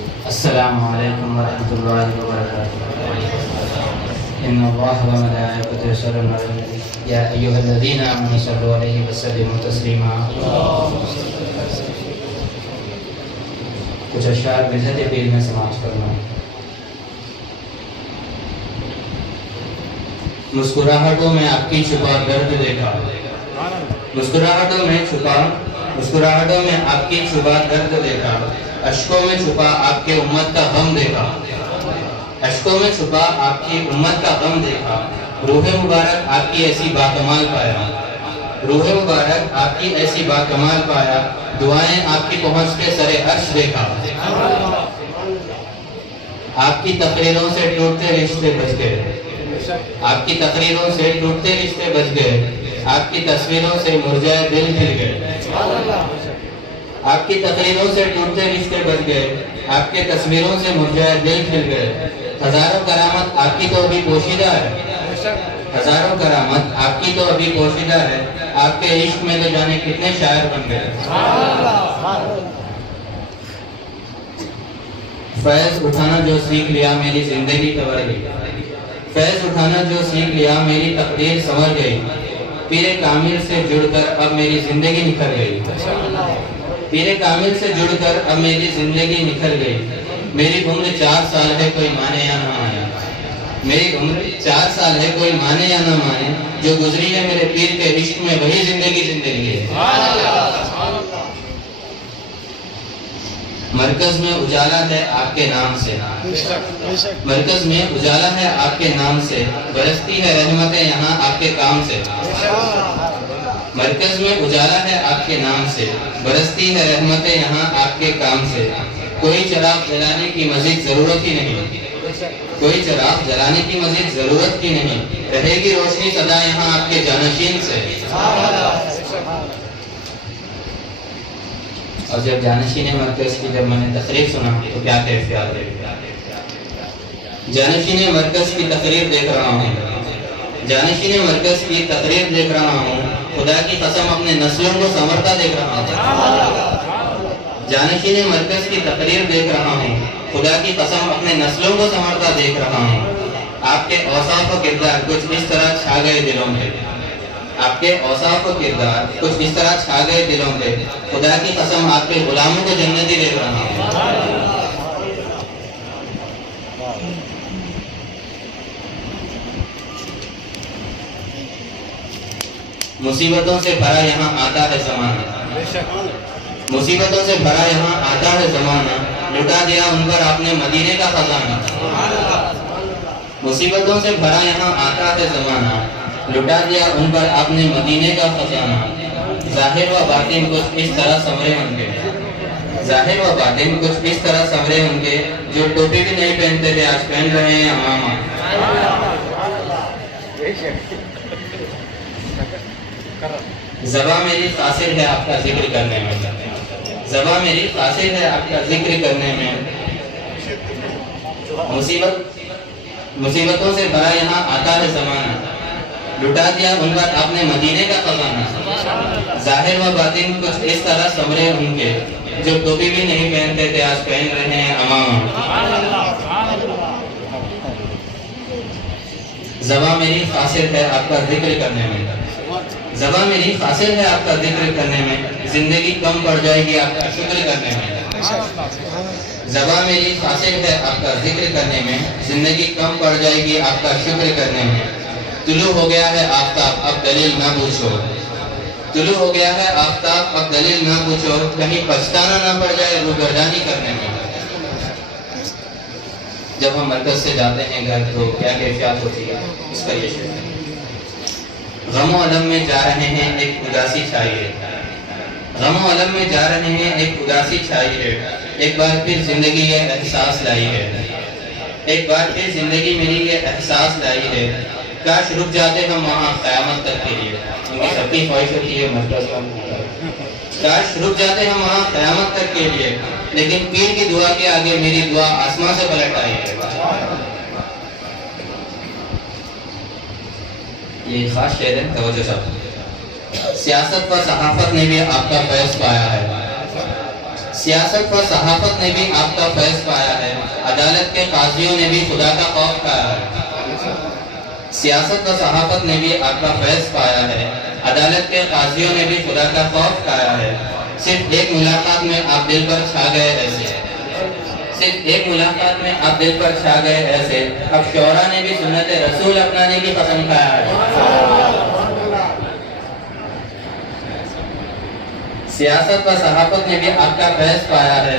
السلام علیکم ورحمۃ اللہ وبرکاتہ۔ ان اللہ وملائکتہ یصلون علی النبی یا ایھا الذین آمنوا صلوا علیہ وسلموا تسلیما۔ کچھ اشعار مدحت پیر میں سماعت کرنا۔ مسکراہٹوں میں آپ کی چھپا درد دیکھا، مسکراہٹوں میں آپ کی چھپا درد دیکھا، اشکوں میں چھپا آپ کے امت کا غم دیکھا، اشکوں میں چھپا آپ کی امت کا غم دیکھا، روح مبارک آپ کی ایسی باکمال پایا، روح مبارک آپ کی ایسی باکمال پایا، دعائیں آپ کی پہنچ کے سر عرش دیکھا، آپ کی تقریروں سے ٹوٹتے رشتے بچ گئے، آپ کی تقریروں سے ٹوٹتے رشتے بچ گئے، آپ کی تصویروں سے مرجائے دل کھل گئے، آپ کی تقریروں سے ٹوٹتے رشتے بچ گئے، آپ کے تصویروں سے مرجائے دل کھل گئے، ہزاروں کرامت آپ کی تو ابھی پوشیدہ ہے، ہزاروں کرامت آپ کی تو ابھی پوشیدہ ہے، آپ کے عشق میں تو جانے کتنے شاعر بن گئے۔ فیض اٹھانا جو سیکھ لیا میری زندگی سنور گئی، فیض اٹھانا جو سیکھ لیا میری تقدیر سنور گئی، پیر کامل سے جڑ کر اب میری زندگی نکھر گئی، پیر کامل سے جڑ کر اب میری زندگی نکھر گئی، میری عمر 4 سال ہے کوئی مانے یا نہ مانے، میری عمر 4 سال ہے کوئی مانے یا نہ مانے، جو گزری ہے میرے پیر کے عشق میں وہی زندگی ہے۔ مرکز میں اجالا ہے آپ کے نام سے، مرکز میں اجالا ہے آپ کے نام سے، برستی ہے رحمتیں یہاں آپ کے کام سے، مرکز میں اجالا ہے آپ کے نام سے، برستی ہے رحمتیں یہاں آپ کے کام سے، کوئی چراغ جلانے کی مزید ضرورت ہی نہیں، کوئی چراغ جلانے کی مزید ضرورت ہی نہیں، رہے گی روشنی سدا یہاں آپ کے جانشین سے۔ اور جب جانشین مرکز کی جب میں نے تقریر سنا تو کیا کیفیت ہے، جانشین مرکز کی تقریر دیکھ رہا ہوں، جانشین مرکز کی تقریر دیکھ رہا ہوں، خدا کی قسم اپنے نسلوں کو سنورتا دیکھ رہا ہوں، جانشین مرکز کی تقریر دیکھ رہا ہوں، خدا کی قسم اپنے نسلوں کو سنورتا دیکھ رہا ہوں، آپ کے اوصاف و کردار کچھ اس طرح چھا گئے دلوں میں، آپ کے اوصاف و کردار کچھ اس طرح چھا گئے دلوں پہ، خدا کی قسم آپ کے غلاموں کو جنتی دیکھ رہا ہوں۔ مصیبتوں سے بھرا یہاں آتا ہے زمانہ، مصیبتوں سے بھرا یہاں آتا ہے زمانہ، لٹا دیا ان پر آپ نے مدینے کا خزانہ، مصیبتوں سے بھرا یہاں آتا ہے زمانہ، لٹا دیا ان پر آپ نے مدینے کا خزانہ، ظاہر و باطن کچھ اس طرح سنورے ہوں گے، ظاہر و باطن کچھ اس طرح سنورے ہوں گے، جو ٹوپی بھی نہیں پہنتے تھے آج پہن رہے ہیں امامہ۔ زبان میری قاصر ہے آپ کا ذکر کرنے میں، زبان میری قاصر ہے آپ کا ذکر کرنے میں، مصیبتوں سے بھرا یہاں آتا ہے زمانہ، لٹا دیا ان پر آپ نے مدینے کا خزانہ، ظاہر و باطن کچھ اس طرح سنورے ہوں گے، جو ٹوپی بھی نہیں پہنتے تھے آج پہن رہے ہیں امامہ۔ زبان میری قاصر ہے آپ کا ذکر کرنے میں، زبان میری قاصر ہے آپ کا ذکر کرنے میں، زندگی کم پڑ جائے گی آپ کا شکر کرنے میں، زبان میری قاصر ہے آپ کا ذکر کرنے میں، زندگی کم پڑ جائے گی آپ کا شکر کرنے میں، طلوع ہو گیا ہے آفتاب اب دلیل نہ پوچھو، طلوع ہو گیا ہے آفتاب اب دلیل نہ پوچھو، کہیں پچھتانا نہ پڑ جائے روگردانی کرنے میں۔ جب ہم مرکز سے جاتے ہیں گھر تو کیا کیفیت ہوتی ہے، اس کا یہ شعر ہے۔ غم و علم میں جا رہے ہیں ایک اداسی چھائی ہے، غم و علم میں جا رہے ہیں ایک اداسی چھائی ہے، ایک بار پھر زندگی یہ احساس لائی ہے، ایک بار پھر زندگی میری یہ احساس لائی ہے، کاش رک جاتے ہم وہاں قیامت تک کے لیے، ان کی سب کی خواہش ہوتی ہے مرکز کا، کاش رک جاتے ہم وہاں قیامت تک کے لیے، لیکن پیر کی دعا کے آگے میری دعا آسمان سے پلٹ آئی ہے۔ یہ خاص شعر ہے، توجہ صاحب۔ سیاست و صحافت نے بھی آپ کا فیض پایا ہے، سیاست و صحافت نے بھی آپ کا فیض پایا ہے، عدالت کے قاضیوں نے بھی خدا کا خوف کھایا ہے۔ سیاست و صحافت نے بھی آپ کا فیض پایا ہے، عدالت کے قاضیوں نے بھی خدا کا خوف کھایا ہے۔ صرف ایک ملاقات میں آپ دل پر چھا گئے ایسے، صرف ایک ملاقات میں آپ دل پر چھا گئے ایسے، اب شعراء نے بھی سنت رسول اپنانے کی قسم کھایا ہے۔ سیاست و صحافت نے بھی آپ کا فیض پایا ہے،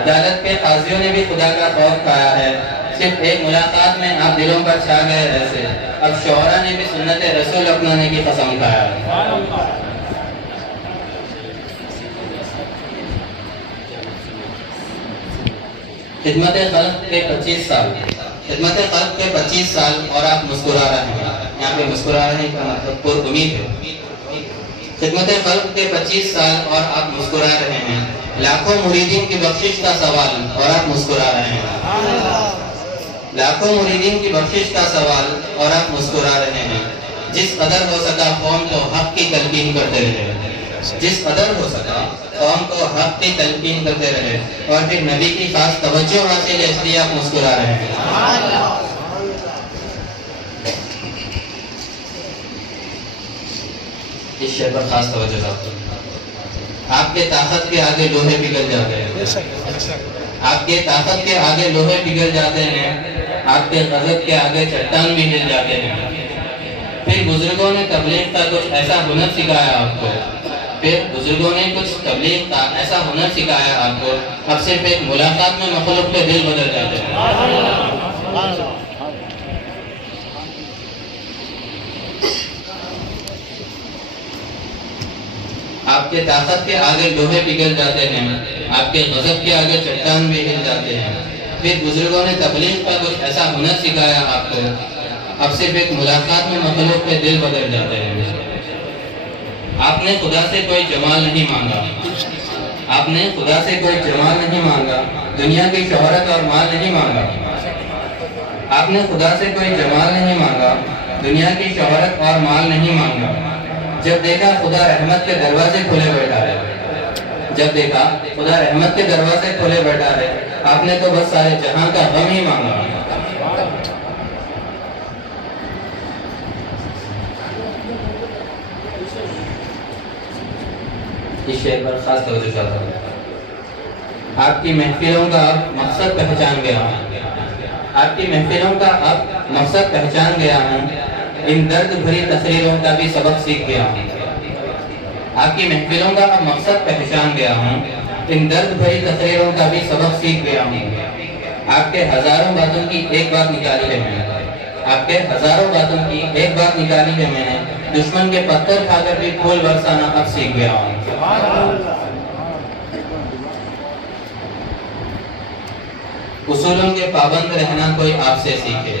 عدالت کے قاضیوں نے بھی خدا کا خوف کھایا ہے۔ صرف ایک ملاقات میں آپ دلوں پر چھا گئے ایسے، اب شعراء نے بھی سنت رسول اپنانے کی قسم کھایا ہے۔ خدمت خلق کے 25 سال، خدمت خلق کے 25 سال اور آپ مسکرا رہے ہیں۔ یہاں پہ مسکرا رہے ہیں کا مطلب پر امید ہے۔ خدمت خلق کے 25 سال اور آپ مسکرا رہے ہیں، لاکھوں مریدین کی بخشش کا سوال اور آپ مسکرا رہے ہیں، لاکھوں مریدین کی بخشش کا سوال اور آپ مسکرا رہے ہیں۔ جس قدر ہو سکا قوم کو حق کی تلقین کرتے رہے، جس قدر ہو سکا قوم کو حق کی تلقین کرتے رہے، اور پھر نبی کی خاص توجہ حاصل ہے، اس لیے آپ مسکرا رہے ہیں۔ اس شعر پر خاص توجہ صاحب، آپ کے طاقت کے آگے لوہے پگھل جاتے ہیں، آپ کے طاقت کے آگے لوہے پگھل جاتے ہیں، آپ کے غضب کے آگے چٹان بھی ہل جاتے ہیں۔ پھر بزرگوں نے تبلیغ کا کچھ ایسا ہنر سکھایا آپ کو، پھر بزرگوں نے کچھ تبلیغ کا ایسا ہنر سکھایا آپ کو، اب صرف ایک ملاقات میں مخلوق کے دل بدل جاتے ہیں۔ آپ کے طاقت کے آگے لوہے پگھل جاتے ہیں، آپ کے غضب کے آگے چٹان بھی ہل جاتے ہیں۔ پھر بزرگوں نے تبلیغ کا کچھ ایسا ہنر سکھایا آپ کو، اب صرف ایک ملاقات میں مخلوق کے دل بدل جاتے ہیں۔ آپ نے خدا سے کوئی جمال نہیں مانگا، آپ نے خدا سے کوئی جمال نہیں مانگا، دنیا کی شہرت اور مال نہیں مانگا، آپ نے خدا سے کوئی جمال نہیں مانگا، دنیا کی شہرت اور مال نہیں مانگا۔ جب دیکھا خدا رحمت کے دروازے کھلے بیٹھا ہے، جب دیکھا خدا رحمت کے دروازے کھلے بیٹھا ہے، آپ نے تو بس سارے جہاں کا غم ہی مانگا۔ اس شعر پر خاص توجہ چاہتا ہوں۔ آپ کی محفلوں کا اب مقصد پہچان گیا ہوں، آپ کی محفلوں کا اب مقصد پہچان گیا ہوں، ان درد بھری تقریروں کا بھی سبق سیکھ گیا ہوں۔ آپ کی محفلوں کا اب مقصد پہچان گیا ہوں، ان درد بھری تقریروں کا بھی سبق سیکھ گیا ہوں۔ آپ کے ہزاروں باتوں کی ایک بات نکالی ہے میں نے، آپ کے ہزاروں باتوں کی ایک بات نکالی ہے میں نے، دشمن کے پتھر کھا کر بھی پھول برسانا اب سیکھ گیا ہوں۔ اصولوں کے پابند رہنا کوئی آپ سے سیکھے،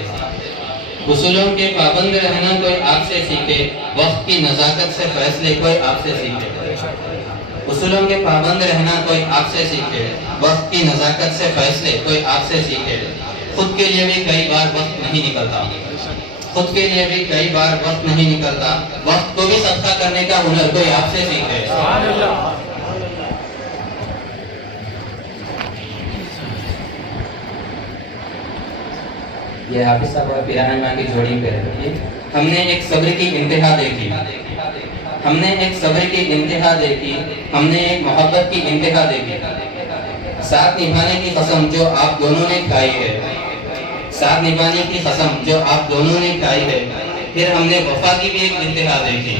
اصولوں کے پابند رہنا کوئی آپ سے سیکھے، وقت کی نزاکت سے فیصلے کوئی آپ سے سیکھے، اصولوں کے پابند رہنا کوئی آپ سے سیکھے، وقت کی نزاکت سے فیصلے کوئی آپ سے سیکھے۔ خود کے لیے بھی کئی بار وقت نہیں نکلتا، خود کے لیے بھی کئی بار وقت نہیں نکلتا، وقت کو بھی صدقہ کرنے کا ہنر کوئی آپ سے سیکھے۔ یہ حافظ صاحب اور پیراہن ماں کی جوڑی پہ ہے۔ ہم نے ایک صبر کی انتہا دیکھی، ہم نے ایک صبر کی انتہا دیکھی، ہم نے ایک محبت کی انتہا دیکھی، ساتھ نبھانے کی قسم جو آپ دونوں نے کھائی ہے، ساتھ نبھانے کی قسم جو آپ دونوں نے کھائی ہے، پھر ہم نے وفا کی بھی ایک انتہا دیکھی۔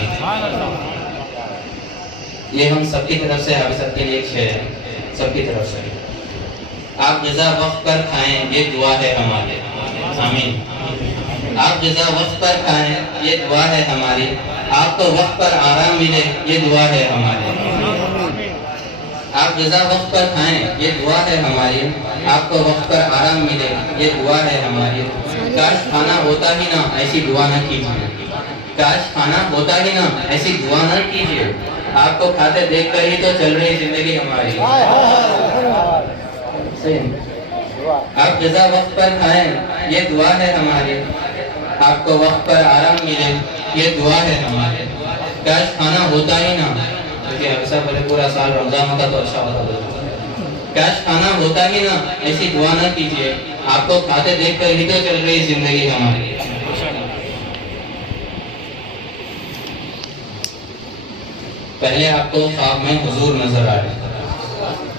یہ ہم سب کی طرف سے حافظ صاحب کے لیے ایک شعر ہے، سب کی طرف سے۔ آپ غذا وقت پر کھائیں یہ دعا ہے ہماری، آمین۔ آپ غذا وقت پر کھائیں یہ دعا ہے ہماری، آپ کو وقت پر آرام ملے یہ دعا ہے ہماری۔ آپ غذا وقت پر کھائیں یہ دعا ہے ہماری، آپ کو وقت پر آرام ملے یہ دعا ہے ہماری۔ کاش کھانا ہوتا ہی نہ ایسی دعا نہ کیجیے، کاش کھانا ہوتا ہی نہ ایسی دعا نہ کیجیے، آپ کو کھاتے دیکھ کر ہی تو چل رہی زندگی ہماری۔ آپ غذا وقت پر کھائیں یہ دعا ہے ہماری، آپ کو وقت پر آرام ملے یہ دعا ہے ہماری۔ کاش کھانا ہوتا ہی نہ، کیونکہ ایسا بولے پورا سال رمضان ہوتا تو اچھا ہوتا۔ کاش کھانا ہوتا ہی نہ، ایسی دعا نہ کیجیے، آپ کو کھاتے دیکھ کر ہی تو چل رہی زندگی ہماری۔ پہلے آپ کو خواب میں حضور نظر آئے،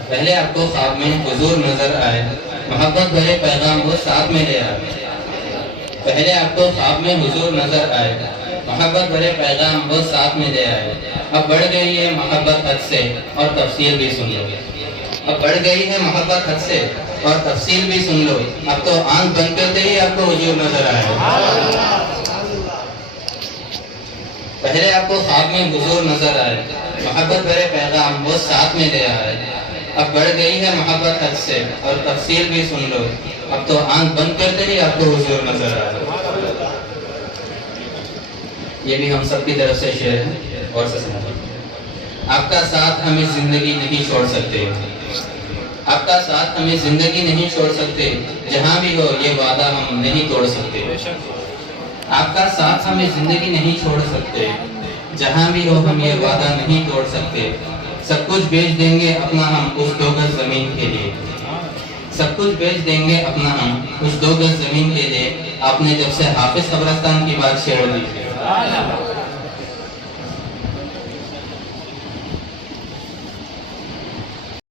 پہلے آپ کو خواب میں حضور نظر آئے، محبت بھرے پیغام وہ ساتھ میں لے آئے۔ پہلے آپ کو خواب میں حضور نظر آئے، محبت بھرے پیغام وہ ساتھ میں لے آئے۔ اب بڑھ گئی ہے محبت حد سے، اور تفصیل بھی سن لو۔ اب بڑھ گئی ہے محبت حد سے، اور تفصیل بھی سن لو۔ اب تو آنکھ بند کرتے ہی آپ کو حضور نظر آئے۔ پہلے آپ کو خواب میں حضور نظر آئے، محبت بھرے پیغام وہ ساتھ میں لے آئے۔ اب بڑھ گئی ہے محبت حد سے، اور تفصیل بھی سن لو۔ اب تو آنکھ بند کرتے ہی آپ کو حضور نظر آئے۔ یہ بھی ہم سب کی طرف سے شعر ہے، اور سے سنیں۔ آپ کا ساتھ ہمیں زندگی نہیں چھوڑ سکتے، آپ کا ساتھ ہمیں زندگی نہیں چھوڑ سکتے، جہاں بھی ہو یہ وعدہ ہم نہیں توڑ سکتے۔ آپ کا ساتھ ہمیں زندگی نہیں چھوڑ سکتے، جہاں بھی ہو ہم یہ وعدہ نہیں توڑ سکتے۔ سب کچھ بیچ دیں گے اپنا ہم اس 2 گز زمین کے لیے، سب کچھ بیچ دیں گے اپنا ہم اس 2 گز زمین کے لیے۔ آپ نے جب سے حافظ قبرستان کی بات چھیڑ دی